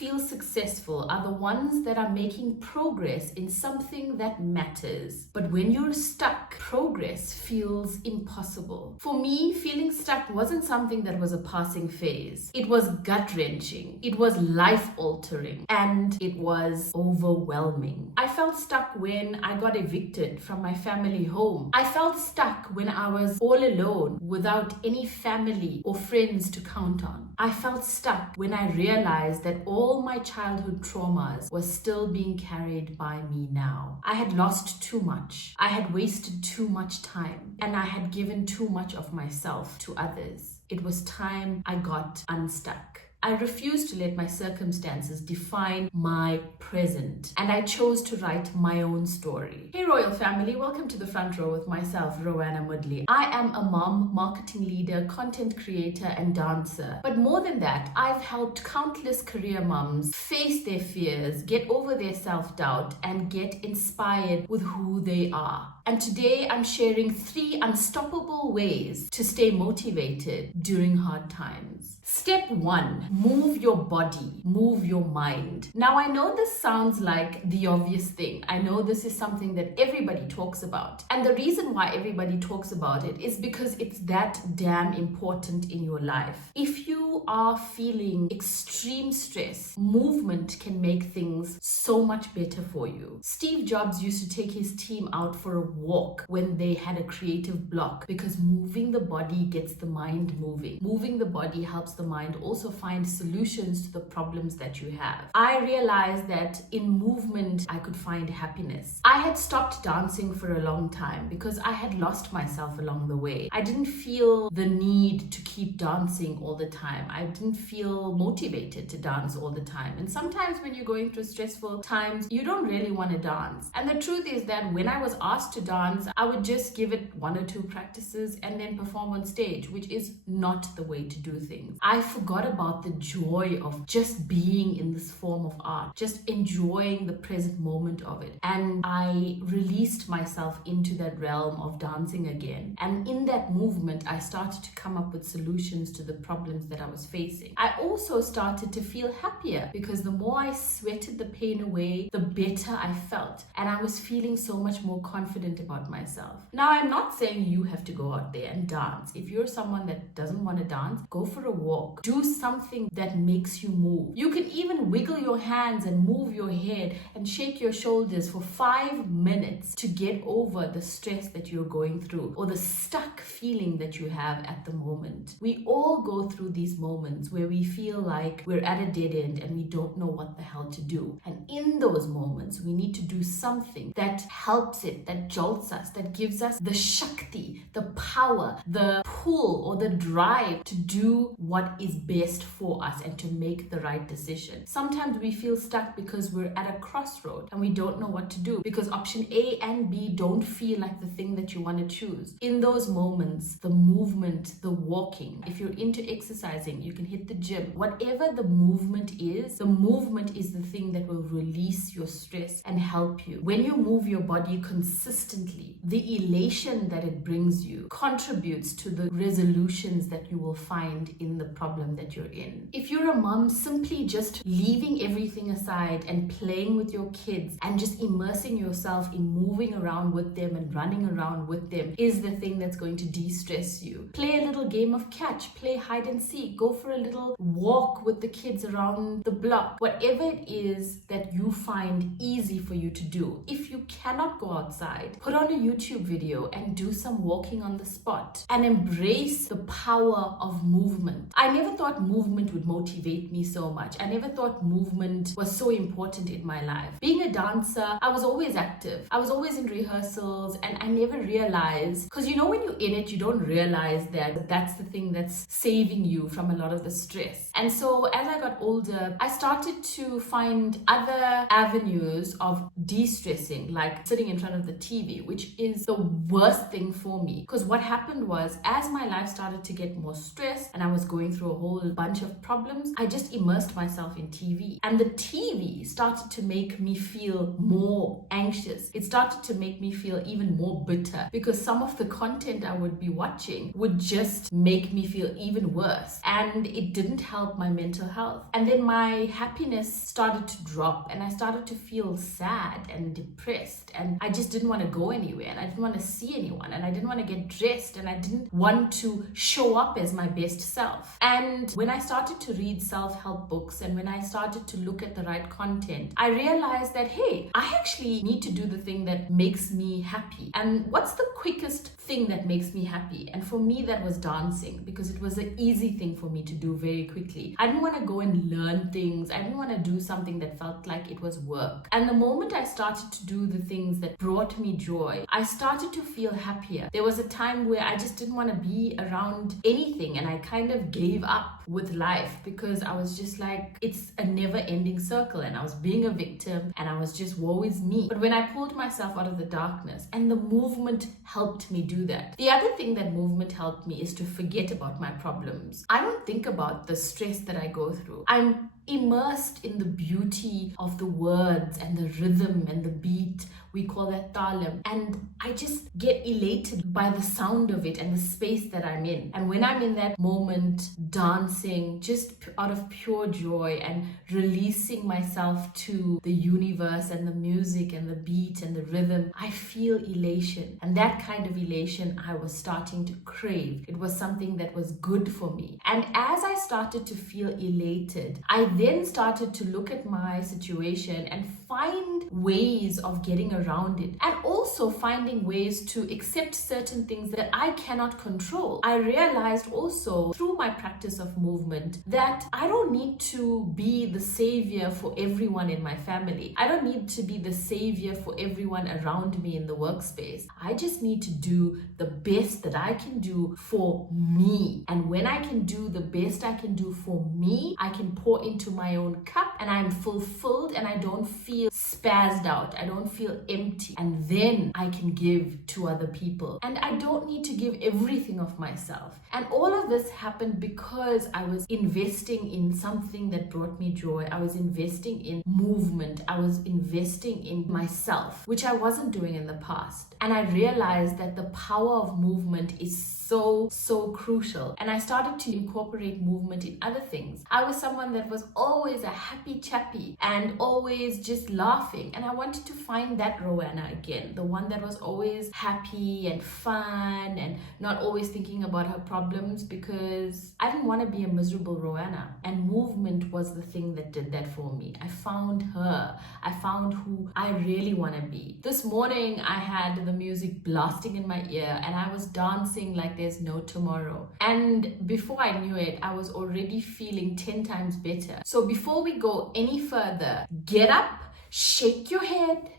feel successful are the ones that are making progress in something that matters. But when you're stuck, progress feels impossible. For me, feeling stuck wasn't something that was a passing phase. It was gut-wrenching, it was life-altering, and it was overwhelming. I felt stuck when I got evicted from my family home. I felt stuck when I was all alone without any family or friends to count on. I felt stuck when I realized that all my childhood traumas were still being carried by me now. I had lost too much. I had wasted too much time, and I had given too much of myself to others. It was time I got unstuck. I refused to let my circumstances define my present, and I chose to write my own story. Hey Royal Family, welcome to the front row with myself, Rowanna Mudley. I am a mom, marketing leader, content creator, and dancer. But more than that, I've helped countless career moms face their fears, get over their self-doubt, and get inspired with who they are. And today I'm sharing 3 unstoppable ways to stay motivated during hard times. Step 1, move your body, move your mind. Now I know this sounds like the obvious thing. I know this is something that everybody talks about. And the reason why everybody talks about it is because it's that damn important in your life. If you are feeling extreme stress, movement can make things so much better for you. Steve Jobs used to take his team out for a walk when they had a creative block, because moving the body gets the mind moving. Moving the body helps the mind also find solutions to the problems that you have. I realized that in movement, I could find happiness. I had stopped dancing for a long time because I had lost myself along the way. I didn't feel the need to keep dancing all the time. I didn't feel motivated to dance all the time. And sometimes when you're going through stressful times, you don't really want to dance. And the truth is that when I was asked to dance, I would just give it 1 or 2 practices and then perform on stage, which is not the way to do things. I forgot about the joy of just being in this form of art, just enjoying the present moment of it. And I released myself into that realm of dancing again. And in that movement, I started to come up with solutions to the problems that I was facing. I also started to feel happier because the more I sweated the pain away, the better I felt. And I was feeling so much more confident about myself. Now, I'm not saying you have to go out there and dance. If you're someone that doesn't want to dance, go for a walk. Do something that makes you move. You can even wiggle your hands and move your head and shake your shoulders for 5 minutes to get over the stress that you're going through or the stuck feeling that you have at the moment. We all go through these moments where we feel like we're at a dead end and we don't know what the hell to do. And in those moments, we need to do something that helps it, that jolts us, that gives us the shakti, the power, the pull or the drive to do what is best for us and to make the right decision. Sometimes we feel stuck because we're at a crossroad and we don't know what to do because option A and B don't feel like the thing that you want to choose. In those moments, the movement, the walking, if you're into exercising, you can hit the gym. Whatever the movement is the thing that will release your stress and help you. When you move your body consistently, the elation that it brings you contributes to the resolutions that you will find in the problem that you're in. If you're a mom, simply just leaving everything aside and playing with your kids and just immersing yourself in moving around with them and running around with them is the thing that's going to de-stress you. Play a little game of catch, play hide and seek, go for a little walk with the kids around the block. Whatever it is that you find easy for you to do. If you cannot go outside, put on a YouTube video and do some walking on the spot and embrace the power of movement. I never thought movement would motivate me so much. I never thought movement was so important in my life. Being a dancer, I was always active. I was always in rehearsals and I never realized, because you know when you're in it, you don't realize that that's the thing that's saving you from a lot of the stress. And so as I got older, I started to find other avenues of de-stressing, like sitting in front of the TV, which is the worst thing for me. Because what happened was, as as my life started to get more stressed and I was going through a whole bunch of problems, I just immersed myself in TV. And the TV started to make me feel more anxious. It started to make me feel even more bitter because some of the content I would be watching would just make me feel even worse. And it didn't help my mental health. And then my happiness started to drop and I started to feel sad and depressed. And I just didn't want to go anywhere and I didn't want to see anyone and I didn't want to get dressed and I didn't want to show up as my best self. And when I started to read self-help books and when I started to look at the right content, I realized that, hey, I actually need to do the thing that makes me happy. And what's the quickest thing that makes me happy? And for me, that was dancing, because it was an easy thing for me to do very quickly. I didn't want to go and learn things. I didn't want to do something that felt like it was work. And the moment I started to do the things that brought me joy, I started to feel happier. There was a time where I just didn't want to be around anything and I kind of gave up with life because I was just like, it's a never-ending circle and I was being a victim and I was just, woe is me. But when I pulled myself out of the darkness, and the movement helped me do that. The other thing that movement helped me is to forget about my problems. I don't think about the stress that I go through. I'm immersed in the beauty of the words and the rhythm and the beat. We call that talam. And I just get elated by the sound of it and the space that I'm in. And when I'm in that moment, dancing just out of pure joy and releasing myself to the universe and the music and the beat and the rhythm, I feel elation. And that kind of elation I was starting to crave. It was something that was good for me. And as I started to feel elated, I then started to look at my situation and find ways of getting around it, and also finding ways to accept certain things that I cannot control. I realized also through my practice of movement that I don't need to be the savior for everyone in my family. I don't need to be the savior for everyone around me in the workspace. I just need to do the best that I can do for me. And when I can do the best I can do for me, I can pour into my own cup and I'm fulfilled and I don't feel spazzed out. I don't feel empty. And then I can give to other people. And I don't need to give everything of myself. And all of this happened because I was investing in something that brought me joy. I was investing in movement. I was investing in myself, which I wasn't doing in the past. And I realized that the power of movement is so crucial. And I started to incorporate movement in other things. I was someone that was always a happy chappy and always just laughing. And I wanted to find that Rowanna again, the one that was always happy and fun and not always thinking about her problems, because I didn't want to be a miserable Rowanna. And movement was the thing that did that for me. I found her. I found who I really want to be. This morning I had the music blasting in my ear and I was dancing like there's no tomorrow. And before I knew it, I was already feeling 10 times better. So before we go any further, get up, shake your head,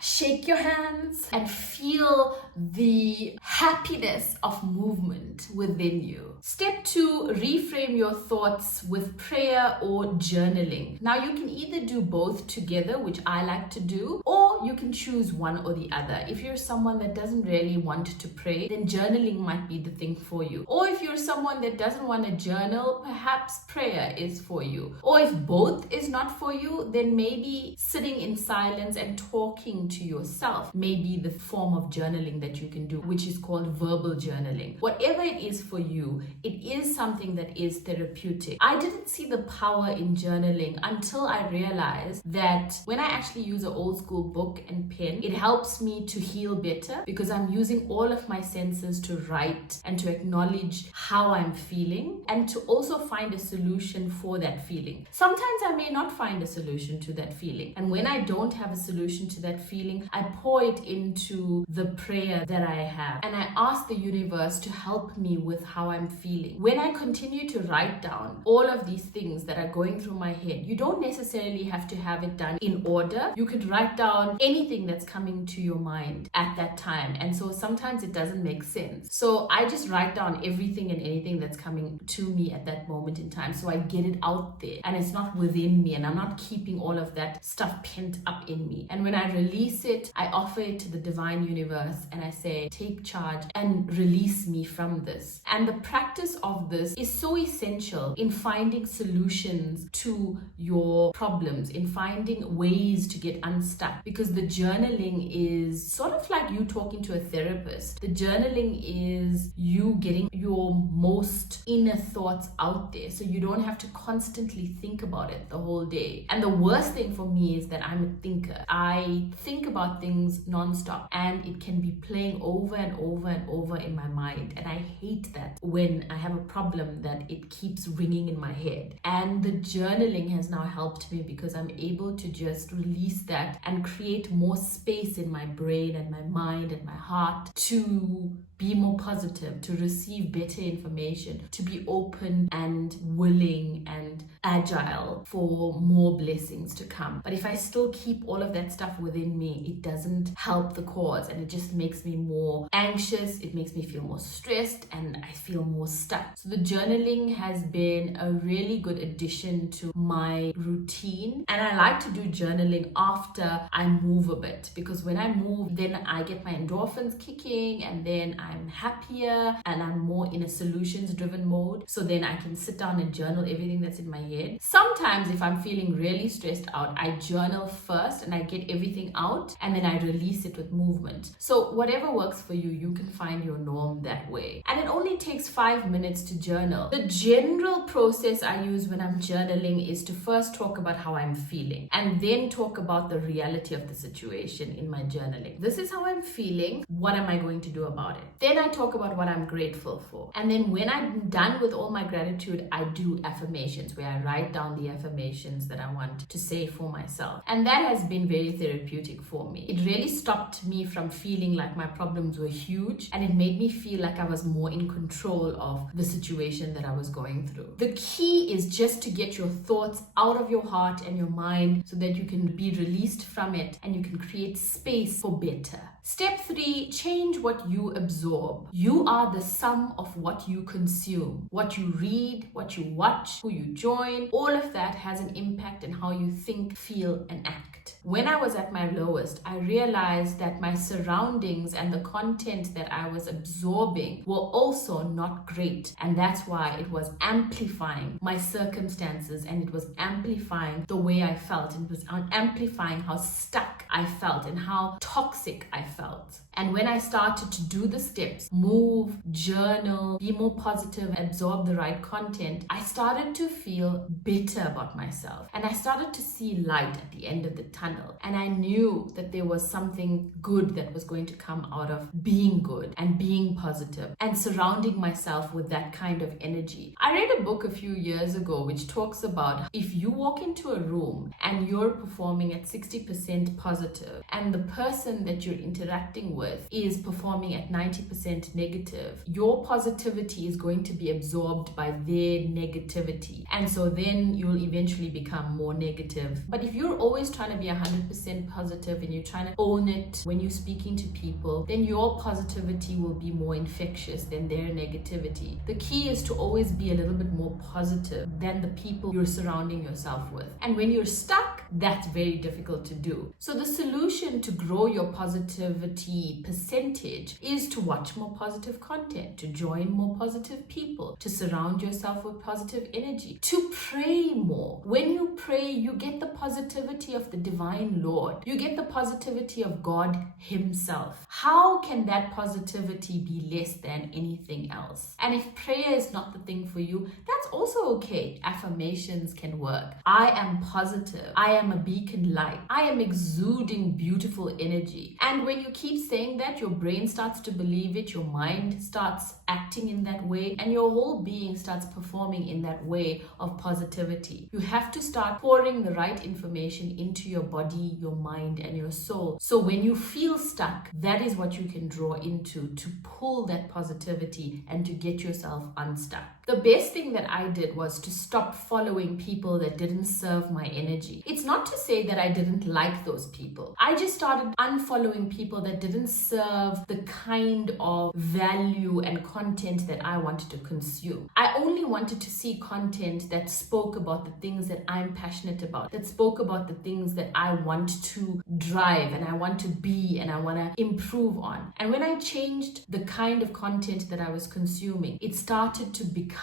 shake your hands, and feel the happiness of movement within you. Step 2, reframe your thoughts with prayer or journaling. Now you can either do both together, which I like to do, or you can choose one or the other. If you're someone that doesn't really want to pray, then journaling might be the thing for you. Or if you're someone that doesn't want to journal, perhaps prayer is for you. Or if both is not for you, then maybe sitting in silence and talking to yourself may be the form of journaling that you can do, which is called verbal journaling. Whatever it is for you, it is something that is therapeutic. I didn't see the power in journaling until I realized that when I actually use an old school book and pen, it helps me to heal better because I'm using all of my senses to write and to acknowledge how I'm feeling and to also find a solution for that feeling. Sometimes I may not find a solution to that feeling. And when I don't have a solution to that feeling, I pour it into the prayer that I have. And I ask the universe to help me with how I'm feeling. When I continue to write down all of these things that are going through my head, you don't necessarily have to have it done in order. You could write down anything that's coming to your mind at that time. And so sometimes it doesn't make sense. So I just write down everything and anything that's coming to me at that moment in time. So I get it out there and it's not within me and I'm not keeping all of that stuff pent up in me. And when I release release it. I offer it to the divine universe and I say, take charge and release me from this. And the practice of this is so essential in finding solutions to your problems, in finding ways to get unstuck, because the journaling is sort of like you talking to a therapist. The journaling is you getting your most inner thoughts out there, so you don't have to constantly think about it the whole day. And the worst thing for me is that I'm a thinker. I think about things nonstop and it can be playing over and over and over in my mind, and I hate that when I have a problem that it keeps ringing in my head. And the journaling has now helped me because I'm able to just release that and create more space in my brain and my mind and my heart to be more positive, to receive better information, to be open and willing and agile for more blessings to come. But if I still keep all of that stuff within me, it doesn't help the cause, and it just makes me more anxious, it makes me feel more stressed, and I feel more stuck. So the journaling has been a really good addition to my routine, and I like to do journaling after I move a bit, because when I move, then I get my endorphins kicking, and then I'm happier and I'm more in a solutions driven mode. So then I can sit down and journal everything that's in my head. Sometimes if I'm feeling really stressed out, I journal first and I get everything out, and then I release it with movement. So whatever works for you, you can find your norm that way. And it only takes 5 minutes to journal. The general process I use when I'm journaling is to first talk about how I'm feeling and then talk about the reality of the situation in my journaling. This is how I'm feeling. What am I going to do about it? Then I talk about what I'm grateful for. And then when I'm done with all my gratitude, I do affirmations where I write down the affirmations that I want to say for myself. And that has been very therapeutic for me. It really stopped me from feeling like my problems were huge, and it made me feel like I was more in control of the situation that I was going through. The key is just to get your thoughts out of your heart and your mind so that you can be released from it and you can create space for better. Step 3, change what you absorb. You are the sum of what you consume. What you read, what you watch, who you join, all of that has an impact on how you think, feel, and act. When I was at my lowest, I realized that my surroundings and the content that I was absorbing were also not great. And that's why it was amplifying my circumstances, and it was amplifying the way I felt, and it was amplifying how stuck I felt and how toxic I felt. And when I started to do the steps, move, journal, be more positive, absorb the right content, I started to feel better about myself. And I started to see light at the end of the tunnel. And I knew that there was something good that was going to come out of being good and being positive and surrounding myself with that kind of energy. I read a book a few years ago which talks about if you walk into a room and you're performing at 60% positive and the person that you're interacting with is performing at 90% negative, your positivity is going to be absorbed by their negativity. And so then you'll eventually become more negative. But if you're always trying to be 100% positive and you're trying to own it when you're speaking to people, then your positivity will be more infectious than their negativity. The key is to always be a little bit more positive than the people you're surrounding yourself with. And when you're stuck, that's very difficult to do. So the solution to grow your positivity percentage is to watch more positive content, to join more positive people, to surround yourself with positive energy, to pray more. When you pray, you get the positivity of the divine Lord. You get the positivity of God Himself. How can that positivity be less than anything else? And if prayer is not the thing for you, that's also okay. Affirmations can work. I am positive. I am a beacon light. I am exuding beautiful energy. And when you keep saying that, your brain starts to believe it, your mind starts acting in that way, and your whole being starts performing in that way of positivity. You have to start pouring the right information into your body, your mind, and your soul. So when you feel stuck, that is what you can draw into to pull that positivity and to get yourself unstuck. The best thing that I did was to stop following people that didn't serve my energy. It's not to say that I didn't like those people. I just started unfollowing people that didn't serve the kind of value and content that I wanted to consume. I only wanted to see content that spoke about the things that I'm passionate about, that spoke about the things that I want to drive and I want to be and I want to improve on. And when I changed the kind of content that I was consuming, it started to become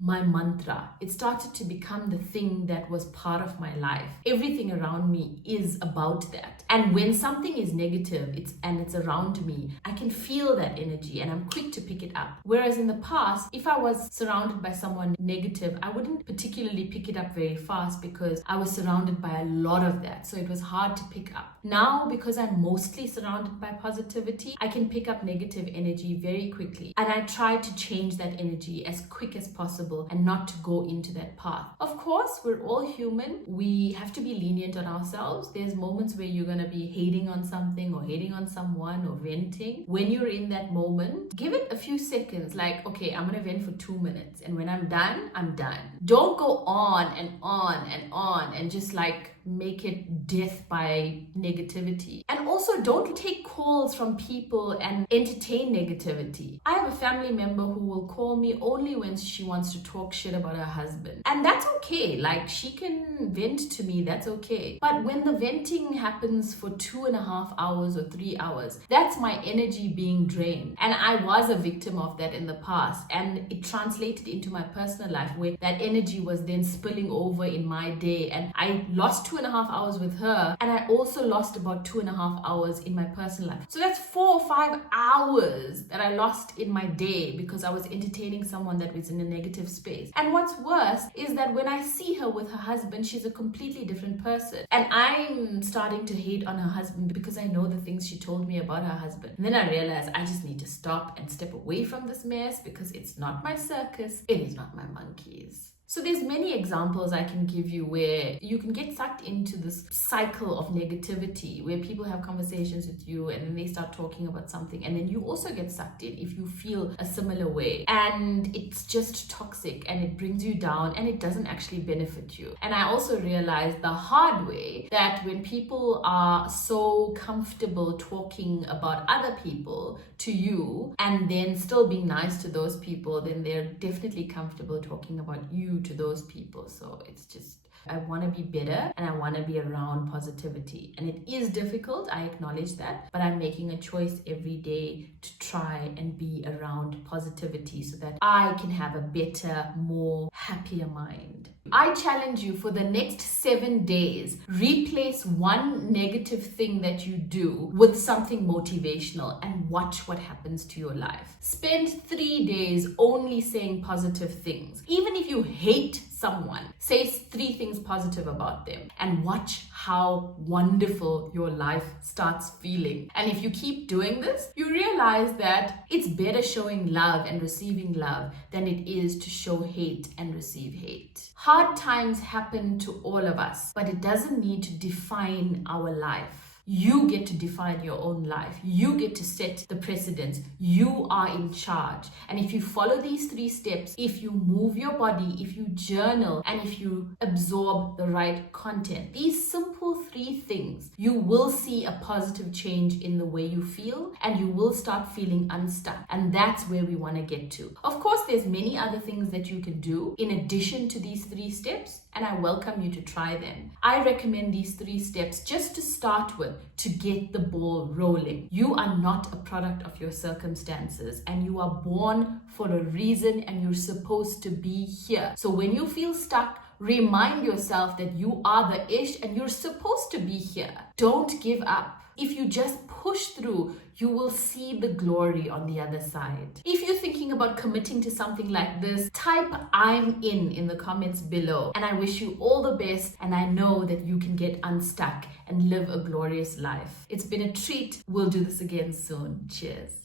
my mantra. It started to become the thing that was part of my life. Everything around me is about that. And when something is negative, it's around me, I can feel that energy and I'm quick to pick it up. Whereas in the past, if I was surrounded by someone negative, I wouldn't particularly pick it up very fast because I was surrounded by a lot of that. So it was hard to pick up. Now, because I'm mostly surrounded by positivity, I can pick up negative energy very quickly. And I try to change that energy as quick as possible and not to go into that path. Of course, we're all human. We have to be lenient on ourselves. There's moments where you're going to be hating on something or hating on someone or venting. When you're in that moment, give it a few seconds. Like, okay, I'm going to vent for 2 minutes. And when I'm done, I'm done. Don't go on and on and on and just like make it death by negativity. And also don't take calls from people and entertain negativity. I have a family member who will call me only when she wants to talk shit about her husband. And that's okay. Like, she can vent to me, that's okay. But when the venting happens for 2.5 hours or 3 hours, that's my energy being drained. And I was a victim of that in the past. And it translated into my personal life where that energy was then spilling over in my day. And I lost 2.5 hours with her, and I also lost about 2.5 hours in my personal life. So that's 4 or 5 hours that I lost in my day because I was entertaining someone that was in a negative space. And what's worse is that when I see her with her husband, she's a completely different person. And I'm starting to hate on her husband because I know the things she told me about her husband. And then I realized I just need to stop and step away from this mess because it's not my circus, it is not my monkeys. So there's many examples I can give you where you can get sucked into this cycle of negativity where people have conversations with you and then they start talking about something and then you also get sucked in if you feel a similar way. And it's just toxic and it brings you down and it doesn't actually benefit you. And I also realized the hard way that when people are so comfortable talking about other people to you and then still being nice to those people, then they're definitely comfortable talking about you to those people. So it's just, I want to be better and I want to be around positivity. And it is difficult, I acknowledge that, but I'm making a choice every day to try and be around positivity so that I can have a better, more happier mind. I challenge you for the next 7 days, replace one negative thing that you do with something motivational and watch what happens to your life. Spend 3 days only saying positive things. Even if you hate someone, say 3 things positive about them and watch how wonderful your life starts feeling. And if you keep doing this, you realize that it's better showing love and receiving love than it is to show hate and receive hate. Hard times happen to all of us, but it doesn't need to define our life. You get to define your own life. You get to set the precedence. You are in charge. And if you follow these 3 steps, if you move your body, if you journal, and if you absorb the right content, these simple 3 things, you will see a positive change in the way you feel and you will start feeling unstuck. And that's where we want to get to. Of course, there's many other things that you can do in addition to these 3 steps, and I welcome you to try them. I recommend these 3 steps just to start with, to get the ball rolling. You are not a product of your circumstances and you are born for a reason and you're supposed to be here. So when you feel stuck, remind yourself that you are the ish and you're supposed to be here. Don't give up. If you just push through, you will see the glory on the other side. If you're thinking about committing to something like this, type I'm in the comments below. And I wish you all the best. And I know that you can get unstuck and live a glorious life. It's been a treat. We'll do this again soon. Cheers.